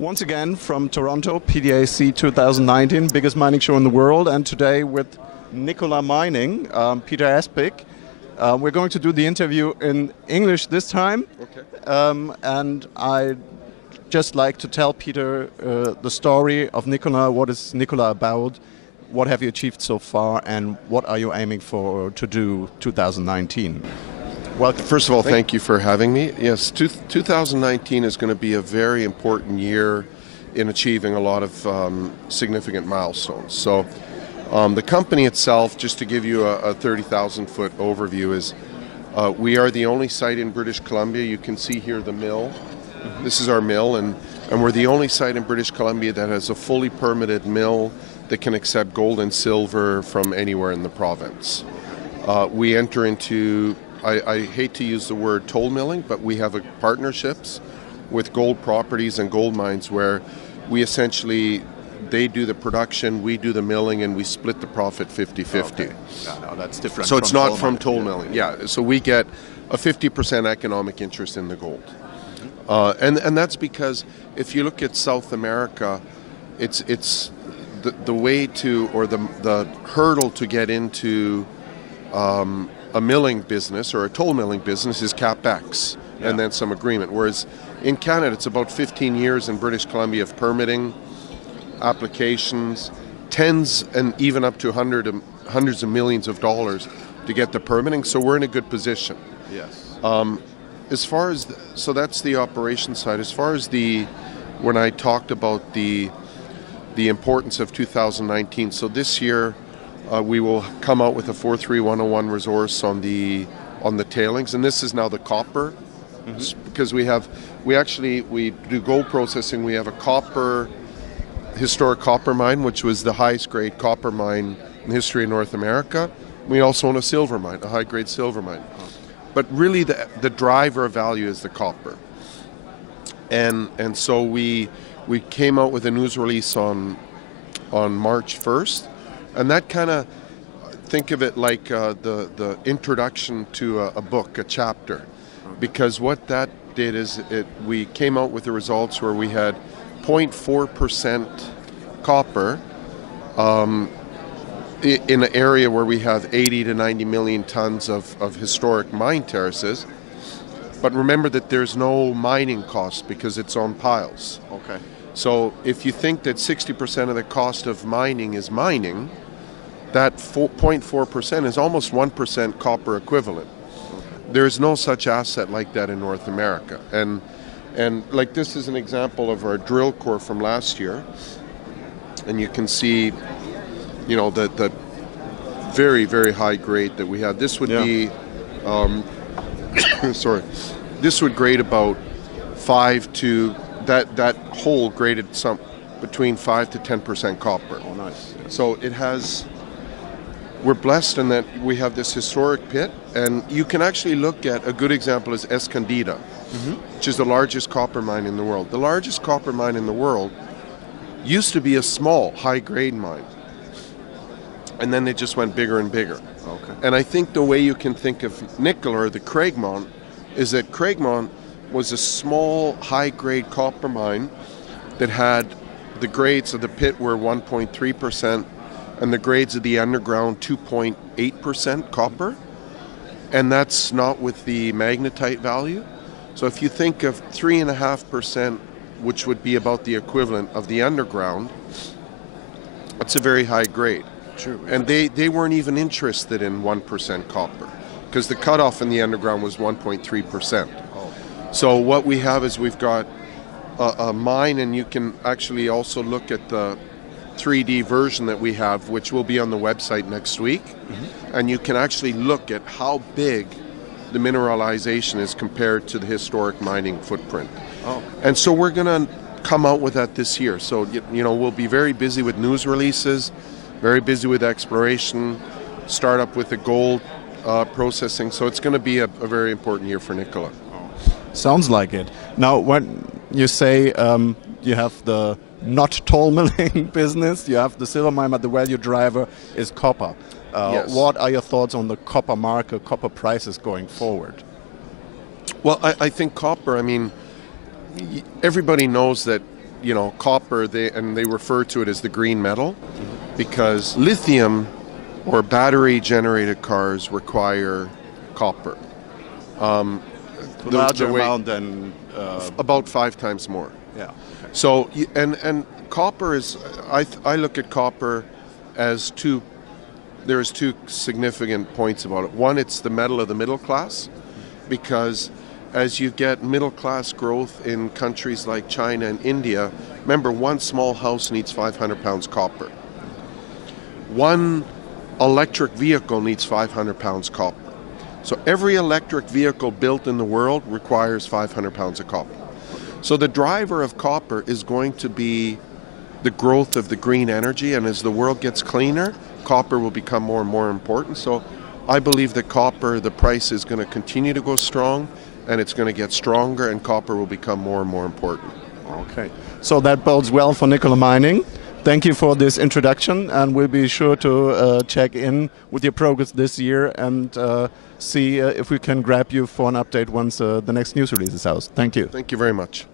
Once again from Toronto, PDAC 2019, biggest mining show in the world, and today with Nicola Mining, Peter Espig. We're going to do the interview in English this time, and I'd just like to tell Peter the story of Nicola. What is Nicola about? What have you achieved so far, and what are you aiming for to do 2019? Welcome. First of all, thank you for having me. Yes, 2019 is going to be a very important year in achieving a lot of significant milestones. So the company itself, just to give you a 30,000-foot overview, is we are the only site in British Columbia. You can see here the mill. Mm-hmm. This is our mill, and we're the only site in British Columbia that has a fully permitted mill that can accept gold and silver from anywhere in the province. We enter into, I hate to use the word toll milling, but we have partnerships with gold properties and gold mines where we essentially, they do the production, we do the milling, and we split the profit 50-50. Okay. No, that's different. So it's not from toll milling. Yeah, so we get a 50% economic interest in the gold. And that's because if you look at South America, it's the way to, or the hurdle to get into a milling business or a toll milling business is CapEx, and then some agreement. Whereas in Canada, it's about 15 years in British Columbia of permitting, applications, tens and even up to hundreds of millions of dollars to get the permitting. So we're in a good position. Yes. As far as so that's the operation side. As far as when I talked about the importance of 2019. So this year. We will come out with a 43101 resource on the tailings, and this is now the copper, because we do gold processing. We have a historic copper mine, which was the highest grade copper mine in the history of North America. We also own a silver mine, a high grade silver mine. But really the driver of value is the copper. And so we came out with a news release on March 1st. And that kind of, think of it like the introduction to a book, a chapter. Because what that did is we came out with the results where we had 0.4% copper in an area where we have 80 to 90 million tons of historic mine terraces. But remember that there's no mining cost because it's on piles. Okay. So if you think that 60% of the cost of mining is mining, that 0.4% is almost 1% copper equivalent. There is no such asset like that in North America. And like this is an example of our drill core from last year. And you can see, the very, very high grade that we had. This would be, this would grade about 5 to, that hole graded between 5 to 10% copper. Oh, nice. So it has, we're blessed in that we have this historic pit, and you can actually look at, a good example is Escondida, which is the largest copper mine in the world. The largest copper mine in the world used to be a small, high-grade mine, and then it just went bigger and bigger. Okay. And I think the way you can think of Nicola, or the Craigmont, is that Craigmont was a small, high-grade copper mine that had the grades of the pit were 1.3%, and the grades of the underground 2.8% copper, and that's not with the magnetite value. So if you think of 3.5%, which would be about the equivalent of the underground, that's a very high grade. True. And they weren't even interested in 1% copper, because the cutoff in the underground was 1.3%. Oh. So what we have is we've got a mine, and you can actually also look at the 3D version that we have, which will be on the website next week, and you can actually look at how big the mineralization is compared to the historic mining footprint. Oh. And so we're going to come out with that this year. So we'll be very busy with news releases, very busy with exploration, start up with the gold processing. So it's going to be a very important year for Nicola. Sounds like it. Now, when you say you have the not toll milling business, you have the silver mine, but the value driver is copper. Yes. What are your thoughts on the copper market, copper prices going forward? Well, I think copper, everybody knows that copper, they refer to it as the green metal because lithium or battery-generated cars require copper. Larger amount than about 5 times more. Yeah. Okay. So and copper is I look at copper as there's two significant points about it. One, it's the metal of the middle class, because as you get middle class growth in countries like China and India, remember, one small house needs 500 pounds copper. One electric vehicle needs 500 pounds copper. So every electric vehicle built in the world requires 500 pounds of copper. So the driver of copper is going to be the growth of the green energy, and as the world gets cleaner, copper will become more and more important. So I believe that copper, the price is going to continue to go strong, and it's going to get stronger, and copper will become more and more important. Okay, so that bodes well for Nicola Mining. Thank you for this introduction, and we'll be sure to check in with your progress this year and see if we can grab you for an update once the next news release is out. Thank you. Thank you very much.